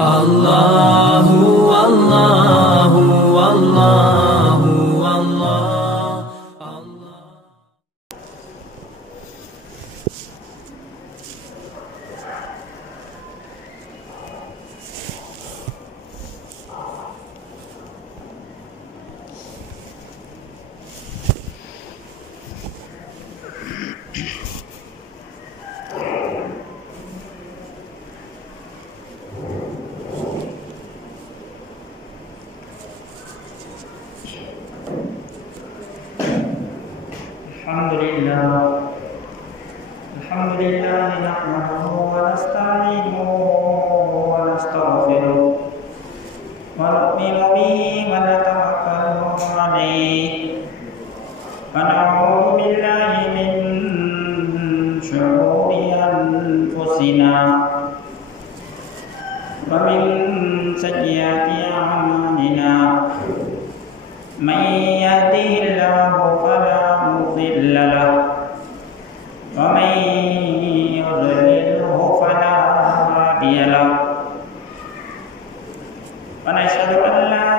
اللہ اللہ اللہ اللہ۔ الحمد لله نحمده ونستعينه ونستغفره ونؤمن به ونتوكل عليه ونعوذ بالله من شرور أنفسنا ومن سيئات أعمالنا من يهده الله فلا مضل له ومن يضلله فلا هادي له ونشهد أن لا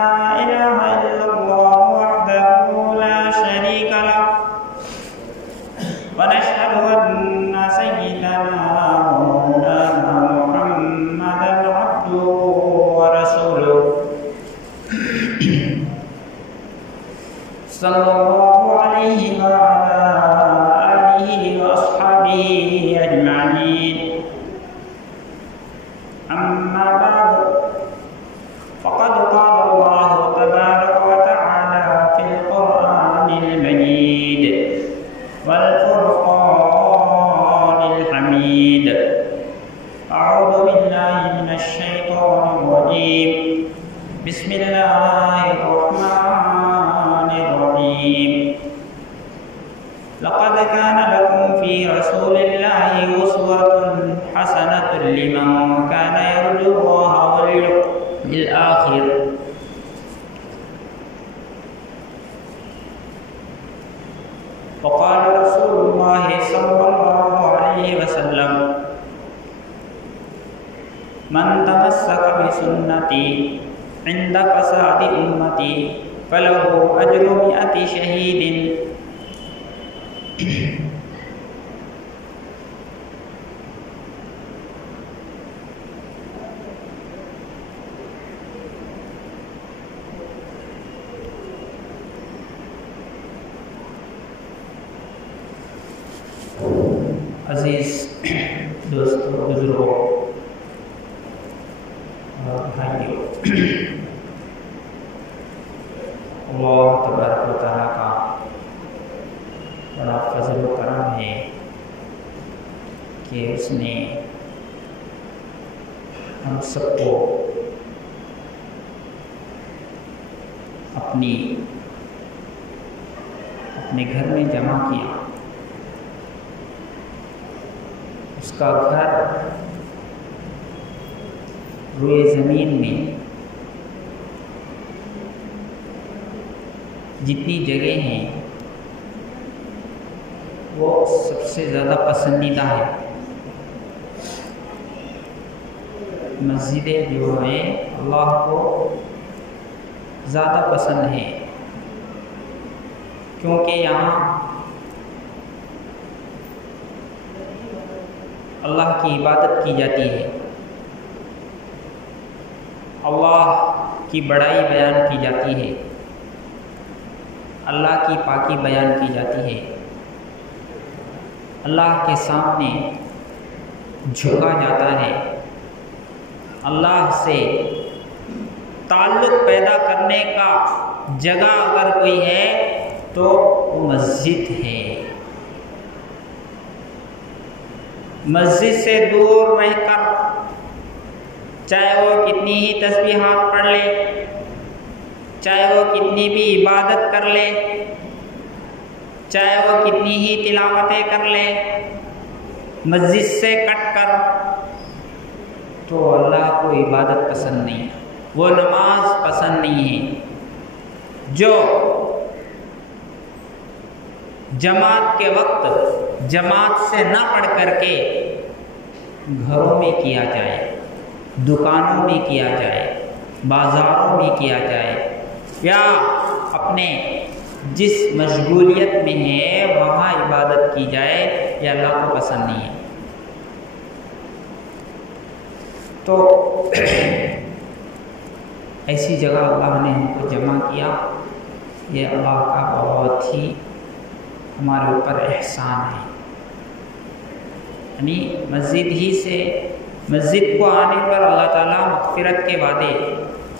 إله إلا الله وحده لا شريك له ونشهد أن سيدنا ومولانا محمدا عبده ورسوله صلى الله عليه وعلى آله وأصحابه أجمعين. أما بعد فقد قال الله تبارك وتعالى في القرآن المجيد والفرقان الحميد. أعوذ بالله من الشيطان الرجيم. بسم الله الرحمن الرحيم. لقد كان لكم في رسول الله أسوة حسنة لمن كان يرجو الله واليوم الآخر. وقال رسول الله صلى الله عليه وسلم: من تمسك بسنتي عند فساد أمتي فله أجر 100 شهيد. عزیز دوستوں، بزرگوں اور بھائیوں، اللہ تبارک و تعالیٰ کا بڑا فضل و کرم ہے کہ اس نے ہم سب کو اپنے گھر میں جمع کیا. اس کا گھر روئے زمین میں جتنی جگہ ہیں وہ سب سے زیادہ پسندیدہ ہے. مسجدیں جو ہیں اللہ کو زیادہ پسند ہیں کیونکہ یہاں اللہ کی عبادت کی جاتی ہے، اللہ کی بڑائی بیان کی جاتی ہے، اللہ کی پاکی بیان کی جاتی ہے، اللہ کے سامنے جھکا جاتا ہے. اللہ سے تعلق پیدا کرنے کا جگہ اگر کوئی ہے تو وہ مسجد ہے. مسجد سے دور رہ کر چاہے وہ کتنی ہی تسبیحات پڑھ لے، چاہے وہ کتنی بھی عبادت کر لے، چاہے وہ کتنی ہی تلاوتیں کر لے، مسجد سے کٹ کر تو اللہ کو عبادت پسند نہیں، وہ نماز پسند نہیں ہے. جو جماعت کے وقت جماعت سے نہ پڑھ کر کے گھروں میں کیا جائے، دکانوں میں کیا جائے، بازاروں میں کیا جائے، یا اپنے جس مشغولیت میں ہے وہاں عبادت کی جائے، یہ اللہ کو پسند نہیں ہے۔ تو ایسی جگہ اللہ نے ہم کو جمع کیا، یہ اللہ کا بہت ہی ہمارے اوپر احسان ہے۔ یعنی مسجد کو آنے پر اللہ تعالیٰ مغفرت کے وعدے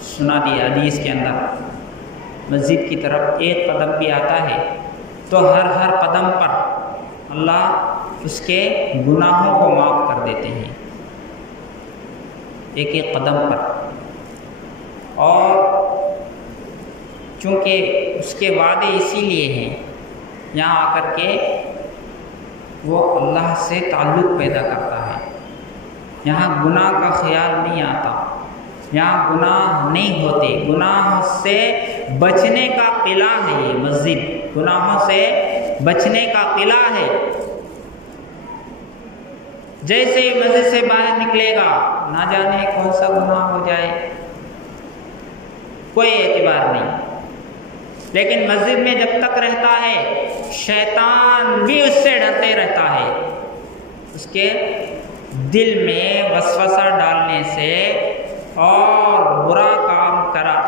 سنا دیا حدیث کے اندر۔ مسجد کی طرف ایک قدم بھی آتا ہے تو ہر قدم پر اللہ اس کے گناہوں کو معاف کر دیتے ہیں، ایک قدم پر۔ اور چونکہ اس کے وعدے اسی لیے ہیں، یہاں آ کر کے وہ اللہ سے تعلق پیدا کرتا ہے، یہاں گناہ کا خیال نہیں آتا، یہاں گناہ نہیں ہوتے، گناہوں سے بچنے کا قلعہ ہے یہ مسجد، گناہوں سے بچنے کا قلعہ ہے۔ جیسے ہی مسجد سے باہر نکلے گا نہ جانے کون سا گناہ ہو جائے، کوئی اعتبار نہیں، لیکن مسجد میں جب تک رہتا ہے شیطان بھی اس سے ڈرتے رہتا ہے، اس کے دل میں وسوسہ ڈالنے سے اور برا کام کرا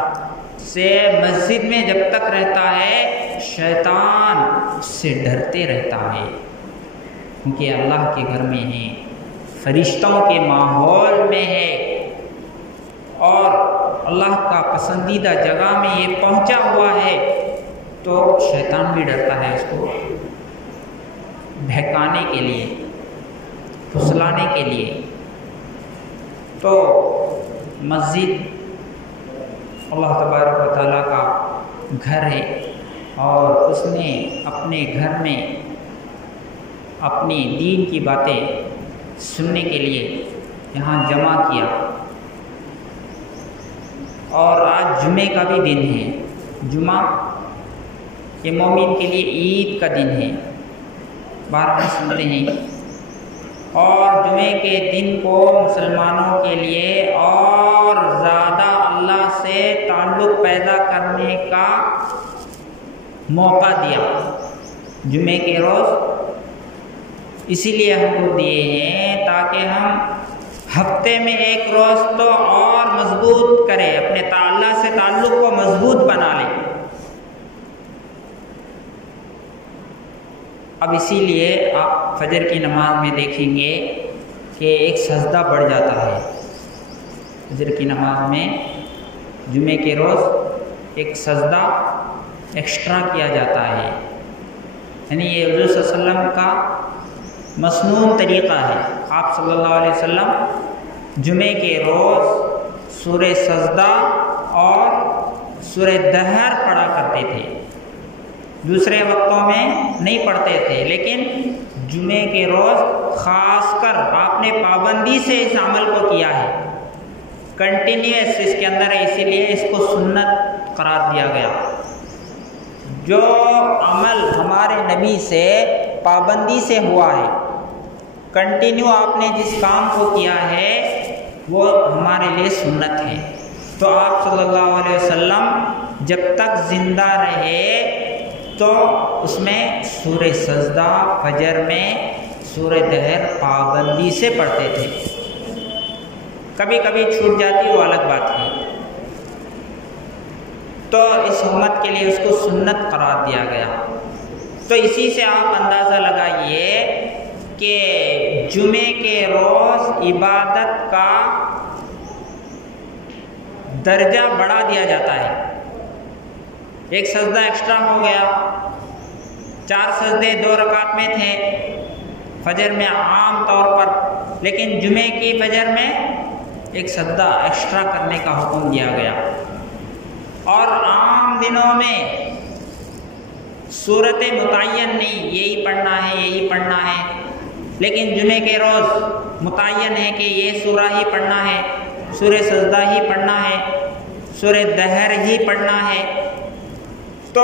سے مسجد میں جب تک رہتا ہے شیطان اس سے ڈرتے رہتا ہے، کیونکہ اللہ کے گھر میں ہے، فرشتوں کے ماحول میں ہے، اور اللہ کا پسندیدہ جگہ میں یہ پہنچا ہوا ہے، تو شیطان بھی ڈرتا ہے اس کو بہکانے کے لیے، پھسلانے کے لیے۔ تو مسجد اللہ تبارک و تعالیٰ کا گھر ہے، اور اس نے اپنے گھر میں اپنی دین کی باتیں سننے کے لیے یہاں جمع کیا۔ اور آج جمعے کا بھی دن ہے، جمعہ یہ مومن کے لیے عید کا دن ہے، بار بار سنتے ہیں، اور جمعے کے دن کو مسلمانوں کے لیے اور زیادہ اللہ سے تعلق پیدا کرنے کا موقع دیا۔ جمعے کے روز اسی لیے ہم کو دیے ہیں تاکہ ہم ہفتے میں ایک روز تو اور مضبوط کریں، اپنے اللہ سے تعلق کو مضبوط بنا لیں۔ اب اسی لیے آپ فجر کی نماز میں دیکھیں گے کہ ایک سجدہ بڑھ جاتا ہے، فجر کی نماز میں جمعے کے روز ایک سجدہ ایکسٹرا کیا جاتا ہے، یعنی یہ حضور صلی اللہ علیہ وسلم کا مسنون طریقہ ہے۔ آپ صلی اللہ علیہ وسلم جمعے کے روز سورہ سجدہ اور سورہ دہر پڑھا کرتے تھے، دوسرے وقتوں میں نہیں پڑھتے تھے، لیکن جمعے کے روز خاص کر آپ نے پابندی سے اس عمل کو کیا ہے، کنٹینیوس اس کے اندر ہے، اسی لیے اس کو سنت قرار دیا گیا۔ جو عمل ہمارے نبی سے پابندی سے ہوا ہے، کنٹینیو آپ نے جس کام کو کیا ہے وہ ہمارے لیے سنت ہے۔ تو آپ صلی اللہ علیہ وسلم جب تک زندہ رہے تو اس میں سورہ سجدہ فجر میں سورہ دہر پابندی سے پڑھتے تھے، کبھی کبھی چھوٹ جاتی وہ الگ بات ہے، تو اس امت کے لیے اس کو سنت قرار دیا گیا۔ تو اسی سے آپ اندازہ لگائیے کہ جمعے کے روز عبادت کا درجہ بڑھا دیا جاتا ہے، ایک سجدہ ایکسٹرا ہو گیا، 4 سجدے 2 رکعت میں تھے فجر میں عام طور پر، لیکن جمعے کی فجر میں ایک سجدہ ایکسٹرا کرنے کا حکم دیا گیا۔ اور عام دنوں میں صورت متعین نہیں، یہی پڑھنا ہے یہی پڑھنا ہے، لیکن جمعے کے روز متعین ہے کہ یہ سورہ ہی پڑھنا ہے، سورہ سجدہ ہی پڑھنا ہے، سورہ دہر ہی پڑھنا ہے۔ تو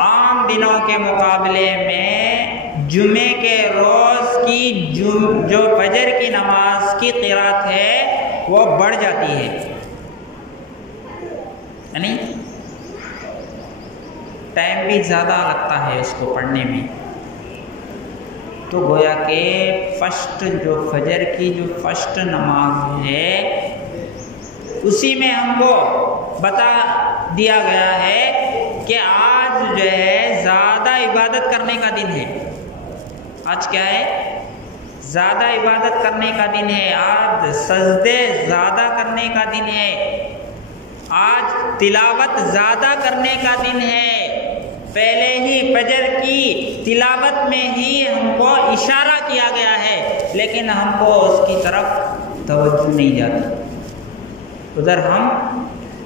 عام دنوں کے مقابلے میں جمعے کے روز کی جو فجر کی نماز کی قرات ہے وہ بڑھ جاتی ہے، یعنی ٹائم بھی زیادہ لگتا ہے اس کو پڑھنے میں۔ تو گویا کہ فرسٹ جو فجر کی جو فرسٹ نماز ہے اسی میں ہم کو بتا دیا گیا ہے کہ آج جو ہے زیادہ عبادت کرنے کا دن ہے۔ آج کیا ہے؟ زیادہ عبادت کرنے کا دن ہے، آج سجدے زیادہ کرنے کا دن ہے، آج تلاوت زیادہ کرنے کا دن ہے۔ پہلے ہی فجر کی تلاوت میں ہی ہم کو اشارہ کیا گیا ہے، لیکن ہم کو اس کی طرف توجہ نہیں جاتی، ادھر ہم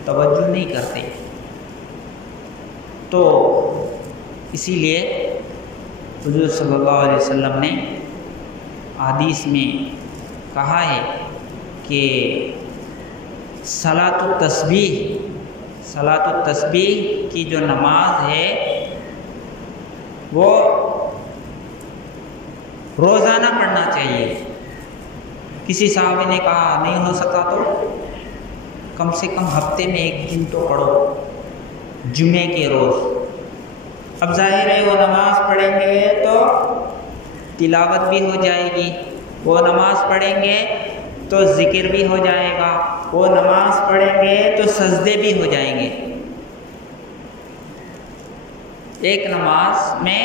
توجہ نہیں کرتے۔ تو اسی لیے حضور صلی اللہ علیہ وسلم نے حدیث میں کہا ہے کہ صلاۃ التسبیح کی جو نماز ہے وہ روزانہ پڑھنا چاہیے۔ کسی صحابی نے کہا نہیں ہو سکا تو کم سے کم ہفتے میں ایک دن تو پڑھو، جمعے کے روز۔ اب ظاہر ہے وہ نماز پڑھیں گے تو تلاوت بھی ہو جائے گی، وہ نماز پڑھیں گے تو ذکر بھی ہو جائے گا، وہ نماز پڑھیں گے تو سجدے بھی ہو جائیں گے۔ ایک نماز میں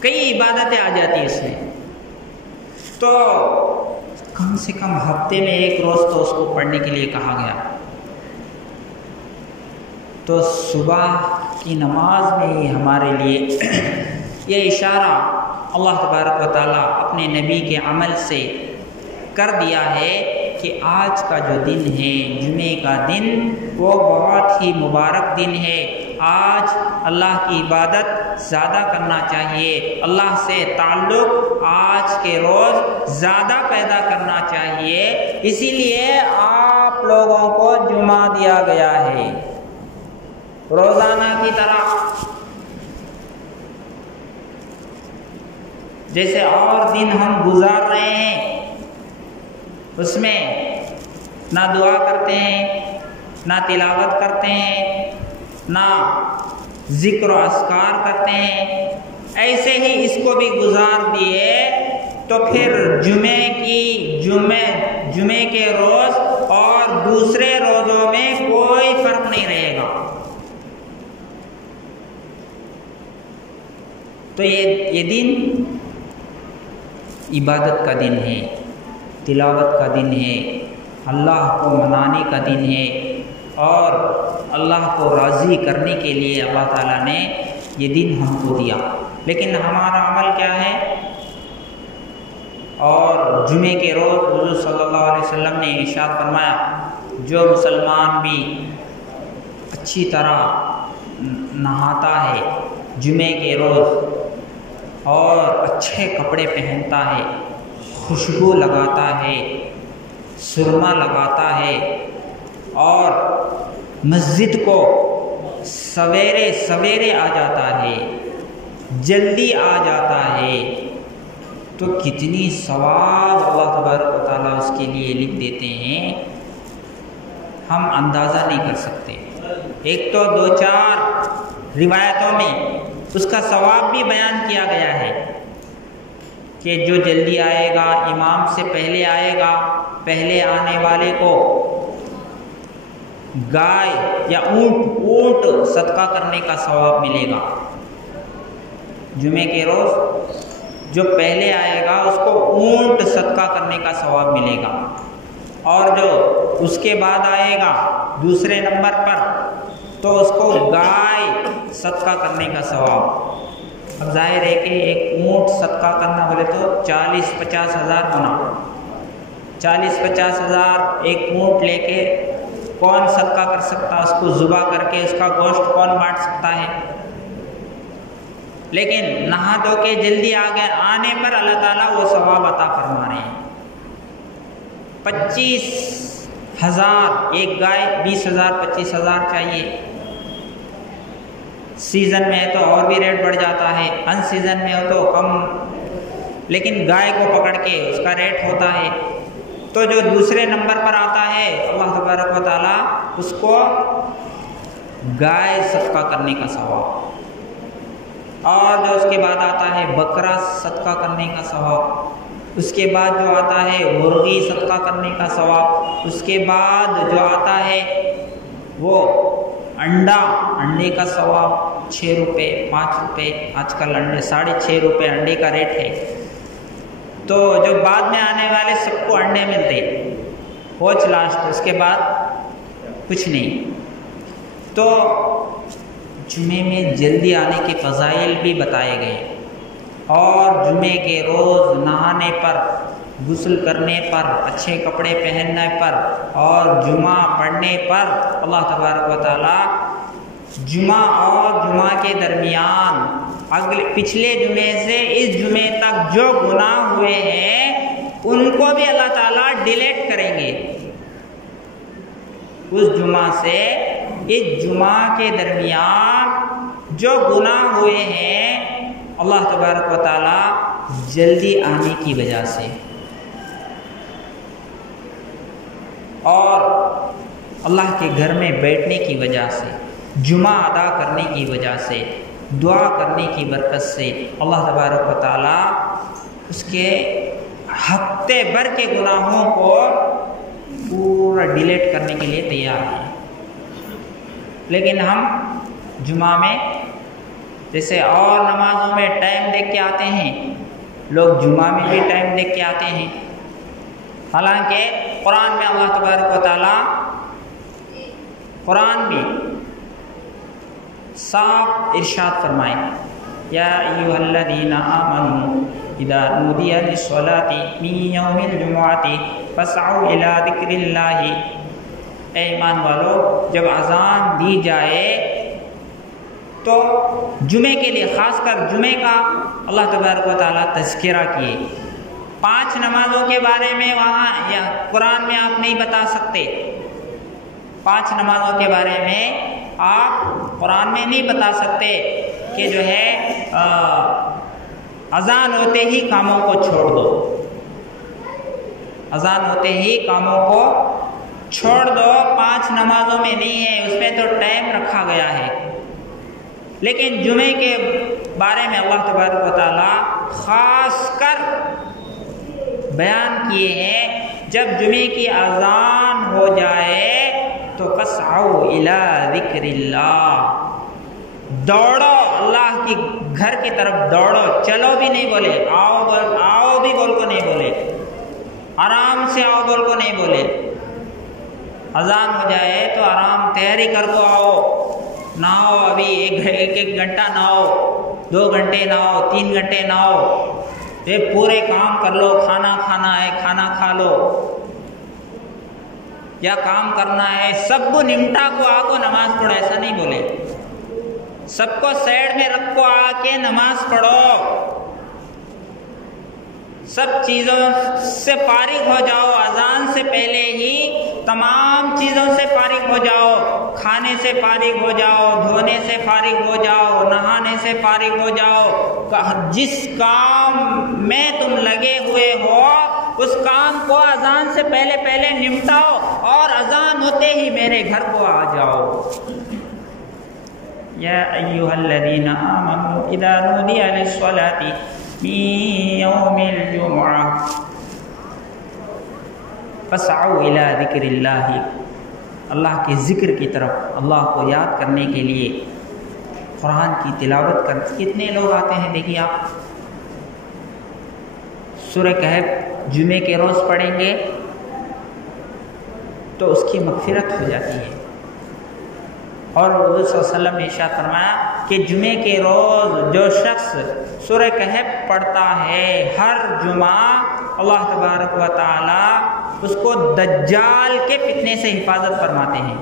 کئی عبادتیں آ جاتی ہیں اس میں، تو کم سے کم ہفتے میں ایک روز تو اس کو پڑھنے کے لیے کہا گیا۔ تو صبح کی نماز میں ہی ہمارے لیے یہ اشارہ اللہ تبارک و تعالیٰ اپنے نبی کے عمل سے کر دیا ہے کہ آج کا جو دن ہے جمعے کا دن وہ بہت ہی مبارک دن ہے۔ آج اللہ کی عبادت زیادہ کرنا چاہیے، اللہ سے تعلق آج کے روز زیادہ پیدا کرنا چاہیے، اسی لیے آپ لوگوں کو جمعہ دیا گیا ہے روزانہ کی طرح۔ جیسے اور دن ہم گزار رہے ہیں اس میں نہ دعا کرتے ہیں، نہ تلاوت کرتے ہیں، نہ ذکر و اذکار کرتے ہیں، ایسے ہی اس کو بھی گزار دیے تو پھر جمعے کے روز اور دوسرے روزوں میں کوئی فرق نہیں رہے گا۔ تو یہ دن عبادت کا دن ہے، تلاوت کا دن ہے، اللہ کو منانے کا دن ہے، اور اللہ کو راضی کرنے کے لیے اللہ تعالیٰ نے یہ دن ہم کو دیا۔ لیکن ہمارا عمل کیا ہے؟ اور جمعے کے روز حضور صلی اللہ علیہ وسلم نے ارشاد فرمایا جو مسلمان بھی اچھی طرح نہاتا ہے جمعے کے روز اور اچھے کپڑے پہنتا ہے، خوشبو لگاتا ہے، سرما لگاتا ہے اور مسجد کو سویرے سویرے آ جاتا ہے، جلدی آ جاتا ہے، تو کتنی ثواب اللہ تبارک و تعالیٰ اس کے لیے لکھ دیتے ہیں، ہم اندازہ نہیں کر سکتے۔ ایک تو 2-4 روایتوں میں اس کا ثواب بھی بیان کیا گیا ہے کہ جو جلدی آئے گا، امام سے پہلے آئے گا، پہلے آنے والے کو گائے یا اونٹ صدقہ کرنے کا ثواب ملے گا۔ جمعے کے روز جو پہلے آئے گا اس کو اونٹ صدقہ کرنے کا ثواب ملے گا، اور جو اس کے بعد آئے گا دوسرے نمبر پر تو اس کو گائے صدقہ کرنے کا ثواب۔ اب ظاہر ہے کہ ایک اونٹ صدقہ کرنا بولے تو 40-50 ہزار ہونا، 40-50 ہزار ایک اونٹ لے کے کون صدقہ کر سکتا، اس کو ذبح کر کے اس کا گوشت کون بانٹ سکتا ہے؟ لیکن نہا دھو کے جلدی آنے پر اللہ تعالیٰ وہ ثواب عطا فرما رہے ہیں۔ 25,000 ایک گائے، 20,000 25,000 چاہیے، سیزن میں ہے تو اور بھی ریٹ بڑھ جاتا ہے، ان سیزن میں ہو تو کم، لیکن گائے کو پکڑ کے اس کا ریٹ ہوتا ہے تو جو دوسرے نمبر پر آتا ہے اللہ تبارک و تعالیٰ اس کو گائے صدقہ کرنے کا ثواب، اور جو اس کے بعد آتا ہے بکرا صدقہ کرنے کا ثواب، اس کے بعد جو آتا ہے مرغی صدقہ کرنے کا ثواب، اس کے بعد جو آتا ہے وہ انڈے کا ثواب 6 روپے 5 روپے، آج کل انڈے 6.5 روپے انڈے کا ریٹ ہے، تو جو بعد میں آنے والے سب کو انڈے ملتے پہنچ لاسٹ، اس کے بعد کچھ نہیں۔ تو جمعے میں جلدی آنے کے فضائل بھی بتائے گئے، اور جمعے کے روز نہانے پر، غسل کرنے پر، اچھے کپڑے پہننے پر اور جمعہ پڑھنے پر اللہ تبارک و تعالیٰ جمعہ اور جمعہ کے درمیان پچھلے جمعے سے اس جمعے تک جو گناہ ہوئے ہیں ان کو بھی اللہ تعالیٰ ڈیلیٹ کریں گے۔ اس جمعہ سے اس جمعہ کے درمیان جو گناہ ہوئے ہیں اللہ تبارک و تعالیٰ جلدی آنے کی وجہ سے اور اللہ کے گھر میں بیٹھنے کی وجہ سے، جمعہ ادا کرنے کی وجہ سے، دعا کرنے کی برکت سے اللہ تبارک و تعالیٰ اس کے ہفتے بھر کے گناہوں کو پورا ڈیلیٹ کرنے کے لیے تیار ہے۔ لیکن ہم جمعہ میں جیسے اور نمازوں میں ٹائم دیکھ کے آتے ہیں، لوگ جمعہ میں بھی ٹائم دیکھ کے آتے ہیں، حالانکہ قرآن میں اللہ تبارک و تعالیٰ قرآن میں صاف ارشاد فرمائے، یا ایھا الذین آمنوا اذا نودی للصلاۃ من یوم الجمعۃ فاسعوا الی ذکر اللہ، اے ایمان والو جب اذان دی جائے تو جمعے کے لیے، خاص کر جمعے کا اللہ تبارک و تعالیٰ تذکرہ کیے۔ 5 نمازوں کے بارے میں وہاں یا قرآن میں آپ نہیں بتا سکتے، 5 نمازوں کے بارے میں آپ قرآن میں نہیں بتا سکتے کہ جو ہے اذان ہوتے ہی کاموں کو چھوڑ دو، اذان ہوتے ہی کاموں کو چھوڑ دو۔ 5 نمازوں میں نہیں ہے، اس میں تو ٹائم رکھا گیا ہے، لیکن جمعے کے بارے میں اللہ تبارک و تعالیٰ خاص کر بیان کیے ہیں، جب جمعے کی اذان ہو جائے تو فاسعوا الی ذکر اللہ، دوڑو اللہ کی گھر کی طرف دوڑو، چلو بھی نہیں بولے، آؤ بھی بول کو نہیں بولے، آرام سے آؤ بول کو نہیں بولے، اذان ہو جائے تو آرام تیاری کر دو، آؤ نہاؤ، ابھی ایک گھنٹہ نہاؤ، 2 گھنٹے نہاؤ، 3 گھنٹے نہاؤ، یہ پورے کام کر لو، کھانا کھانا ہے کھانا کھا لو، یا کام کرنا ہے، سب کو نمٹا کو آ کو نماز پڑھو، ایسا نہیں بولے، سب کو سائڈ میں رکھ کو آ کے نماز پڑھو، سب چیزوں سے فارغ ہو جاؤ، اذان سے پہلے ہی تمام چیزوں سے فارغ ہو جاؤ، کھانے سے فارغ ہو جاؤ، دھونے سے فارغ ہو جاؤ، نہانے سے فارغ ہو جاؤ، جس کام میں تم لگے ہوئے ہو اس کام کو اذان سے پہلے نمٹاؤ، اور اذان ہوتے ہی میرے گھر کو آ جاؤ۔ یا ایھا الذین آمنوا اذا نودی للصلاۃ من یوم الجمعۃ فاسعوا الی ذکر اللہ، اللہ کے ذکر کی طرف، اللہ کو یاد کرنے کے لیے قرآن کی تلاوت کر کتنے لوگ آتے ہیں؟ دیکھیے آپ سورہ کہف جمعے کے روز پڑھیں گے تو اس کی مغفرت ہو جاتی ہے، اور حضور صلی اللہ علیہ وسلم نے ارشاد فرمایا کہ جمعے کے روز جو شخص سورہ کہف پڑھتا ہے ہر جمعہ، اللہ تبارک و تعالی اس کو دجال کے فتنے سے حفاظت فرماتے ہیں۔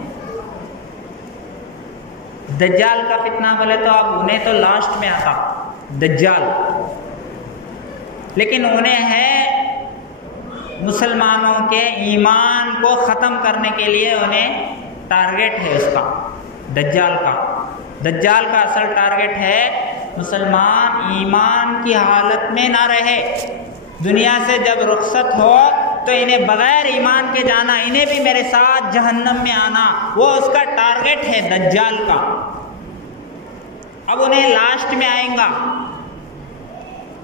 دجال کا فتنہ بولے تو اب انہیں تو لاسٹ میں آتا دجال، لیکن انہیں ہے مسلمانوں کے ایمان کو ختم کرنے کے لیے انہیں ٹارگٹ ہے اس کا، دجال کا اصل ٹارگٹ ہے مسلمان ایمان کی حالت میں نہ رہے، دنیا سے جب رخصت ہو تو انہیں بغیر ایمان کے جانا، انہیں بھی میرے ساتھ جہنم میں آنا، وہ اس کا ٹارگٹ ہے دجال کا۔ اب انہیں لاسٹ میں آئیں گا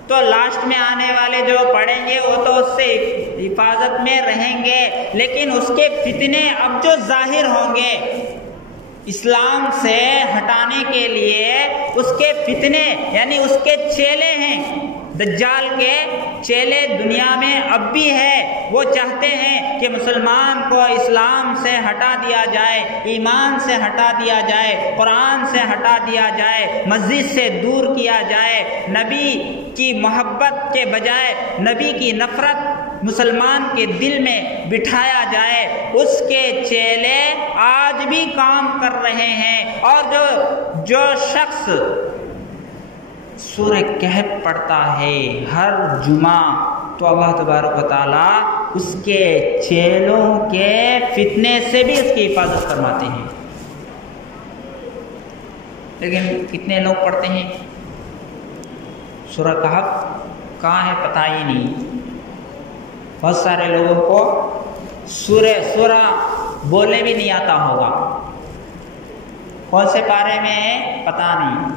تو لاسٹ میں آنے والے جو پڑھیں گے وہ تو اس سے حفاظت میں رہیں گے، لیکن اس کے فتنے اب جو ظاہر ہوں گے اسلام سے ہٹانے کے لیے، اس کے فتنے یعنی اس کے چیلے ہیں، دجال کے چیلے دنیا میں اب بھی ہے، وہ چاہتے ہیں کہ مسلمان کو اسلام سے ہٹا دیا جائے، ایمان سے ہٹا دیا جائے، قرآن سے ہٹا دیا جائے، مسجد سے دور کیا جائے، نبی کی محبت کے بجائے نبی کی نفرت مسلمان کے دل میں بٹھایا جائے۔ اس کے چیلے آج بھی کام کر رہے ہیں، اور جو شخص سورہ کہف پڑھتا ہے ہر جمعہ، تو اللہ تبارک و تعالیٰ اس کے چیلوں کے فتنے سے بھی اس کی حفاظت فرماتے ہیں۔ لیکن کتنے لوگ پڑھتے ہیں؟ سورہ کہف کہاں ہے پتہ ہی نہیں۔ بہت سارے لوگوں کو سورہ بولنے بھی نہیں آتا ہوگا، کون سے پارے میں ہے پتہ نہیں،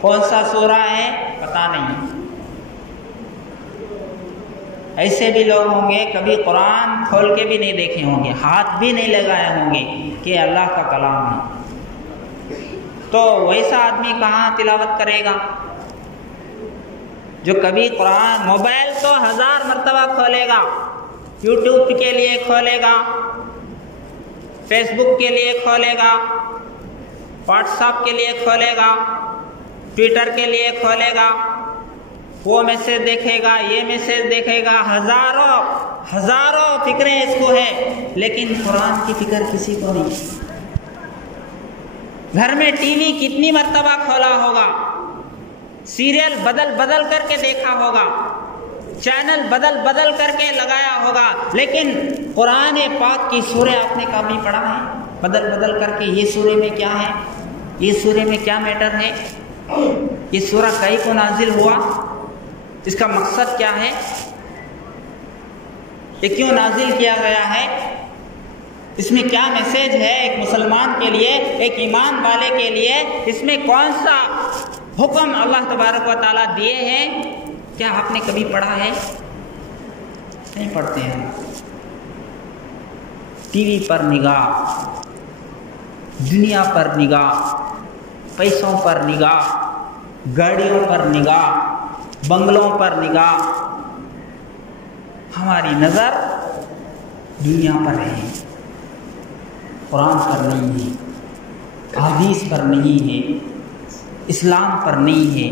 کون سا سورہ ہے پتہ نہیں۔ ایسے بھی لوگ ہوں گے کبھی قرآن کھول کے بھی نہیں دیکھے ہوں گے، ہاتھ بھی نہیں لگائے ہوں گے کہ اللہ کا کلام ہے، تو ویسا آدمی کہاں تلاوت کرے گا؟ جو کبھی قرآن موبائل تو 1000 مرتبہ کھولے گا، یوٹیوب کے لیے کھولے گا، فیس بک کے لیے کھولے گا، واٹس ایپ کے لیے کھولے گا، ٹویٹر کے لیے کھولے گا، وہ میسج دیکھے گا، یہ میسج دیکھے گا، ہزاروں فکریں اس کو ہیں، لیکن قرآن کی فکر کسی کو نہیں۔ گھر میں ٹی وی کتنی مرتبہ کھولا ہوگا، سیریل بدل کر کے دیکھا ہوگا، چینل بدل کر کے لگایا ہوگا، لیکن قرآن پاک کی سورہ آپ نے کبھی پڑھا ہے بدل کر کے؟ یہ سورہ میں کیا ہے، یہ سورہ میں کیا میٹر ہے، یہ سورہ کئی کو نازل ہوا، اس کا مقصد کیا ہے، یہ کیوں نازل کیا گیا ہے، اس میں کیا میسج ہے ایک مسلمان کے لیے، ایک ایمان والے کے لیے، اس میں کون سا حکم اللہ تبارک و تعالیٰ دیے ہیں؟ کیا آپ نے کبھی پڑھا ہے؟ نہیں پڑھتے ہیں۔ ٹی وی پر نگاہ، دنیا پر نگاہ، پیسوں پر نگاہ، گاڑیوں پر نگاہ، بنگلوں پر نگاہ، ہماری نظر دنیا پر ہے، قرآن پر نہیں ہے، حدیث پر نہیں ہے، اسلام پر نہیں ہے،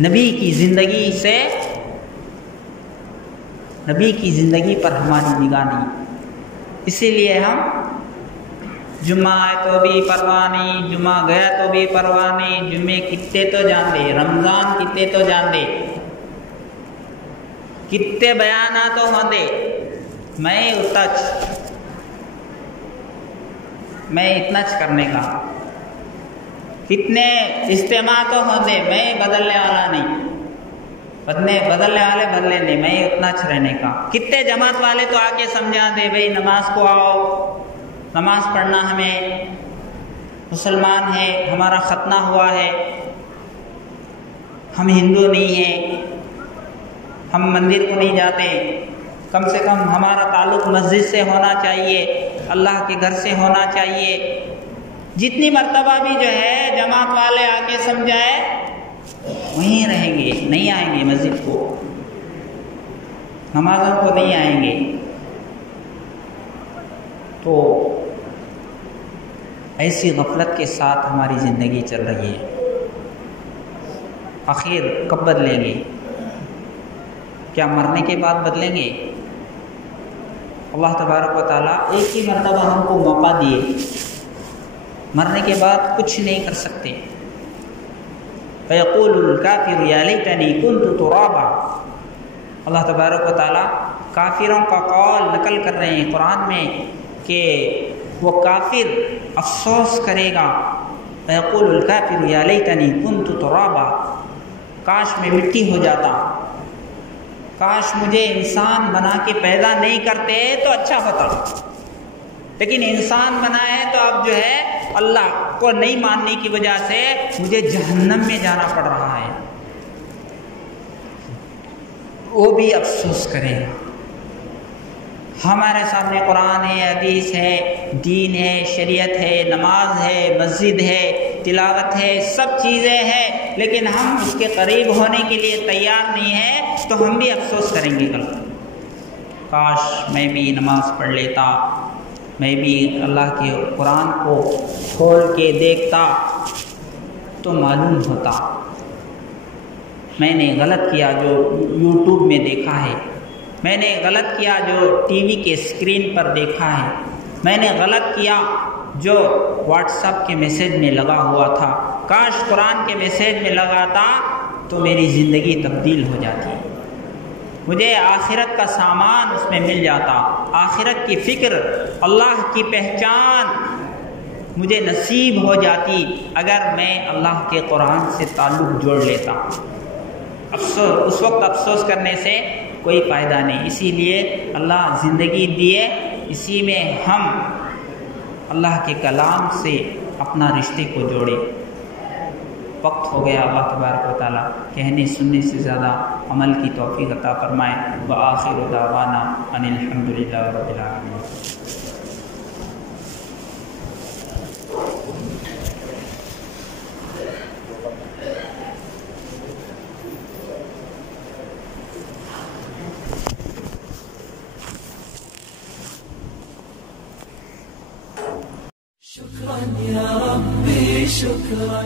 نبی کی زندگی پر ہماری نگاہ نہیں۔ اسی لیے ہم جمعہ آئے تو بھی پرواہ نہیں، جمعہ گیا تو بھی پرواہ نہیں، جمعے کتنے تو جان دے، رمضان کتنے تو جان دے، کتنے بیانات تو ہوں دے، میں اتنا کرنے کا، کتنے اجتماع تو ہوں دے، میں بدلنے والا نہیں، بدلنے والے بدلے نہیں، میں اتنا رہنے کا، کتنے جماعت والے تو آ کے سمجھا دے بھئی نماز کو آؤ، نماز پڑھنا، ہمیں مسلمان ہے، ہمارا ختنہ ہوا ہے، ہم ہندو نہیں ہیں، ہم مندر کو نہیں جاتے، کم سے کم ہمارا تعلق مسجد سے ہونا چاہیے، اللہ کے گھر سے ہونا چاہیے۔ جتنی مرتبہ بھی جو ہے جماعت والے آ کے سمجھائے وہیں رہیں گے، نہیں آئیں گے مسجد کو، نمازوں کو نہیں آئیں گے۔ تو ایسی غفلت کے ساتھ ہماری زندگی چل رہی ہے، آخر کب بدلیں گے؟ کیا مرنے کے بعد بدلیں گے؟ اللہ تبارک و تعالیٰ ایک ہی مرتبہ ہم کو موقع دیے، مرنے کے بعد کچھ نہیں کر سکتے۔ فَيَقُولُ الْكَافِرُ يَا لَيْتَنِي كُنْتُ تُرَابًا، اللہ تبارک و تعالیٰ کافروں کا قول نقل کر رہے ہیں قرآن میں کہ وہ کافر افسوس کرے گا، فَيَقُولُ الْكَافِرُ يَا لَيْتَنِي كُنْتُ تُرَابًا، کاش میں مٹی ہو جاتا، کاش مجھے انسان بنا کے پیدا نہیں کرتے تو اچھا ہوتا، لیکن انسان بنا ہے تو اب جو ہے اللہ کو نہیں ماننے کی وجہ سے مجھے جہنم میں جانا پڑ رہا ہے۔ وہ بھی افسوس کریں۔ ہمارے سامنے قرآن ہے، حدیث ہے، دین ہے، شریعت ہے، نماز ہے، مسجد ہے، تلاوت ہے، سب چیزیں ہیں، لیکن ہم اس کے قریب ہونے کے لیے تیار نہیں ہیں، تو ہم بھی افسوس کریں گے کل۔ کاش میں بھی نماز پڑھ لیتا، میں بھی اللہ کے قرآن کو کھول کے دیکھتا تو معلوم ہوتا میں نے غلط کیا جو یوٹیوب میں دیکھا ہے، میں نے غلط کیا جو ٹی وی کے اسکرین پر دیکھا ہے، میں نے غلط کیا جو واٹس ایپ کے میسیج میں لگا ہوا تھا۔ کاش قرآن کے میسیج میں لگاتا تو میری زندگی تبدیل ہو جاتی، مجھے آخرت کا سامان اس میں مل جاتا، آخرت کی فکر، اللہ کی پہچان مجھے نصیب ہو جاتی اگر میں اللہ کے قرآن سے تعلق جوڑ لیتا۔ افسوس، اس وقت افسوس کرنے سے کوئی فائدہ نہیں، اسی لیے اللہ زندگی دیے، اسی میں ہم اللہ کے کلام سے اپنا رشتے کو جوڑے۔ وقت ہو گیا، اللہ تبارک و تعالیٰ کہنے سننے سے زیادہ عمل کی توفیق عطا فرمائے۔ وآخر دعوانا ان الحمد للہ رب العالمین۔ شكرا يا ربي شكرا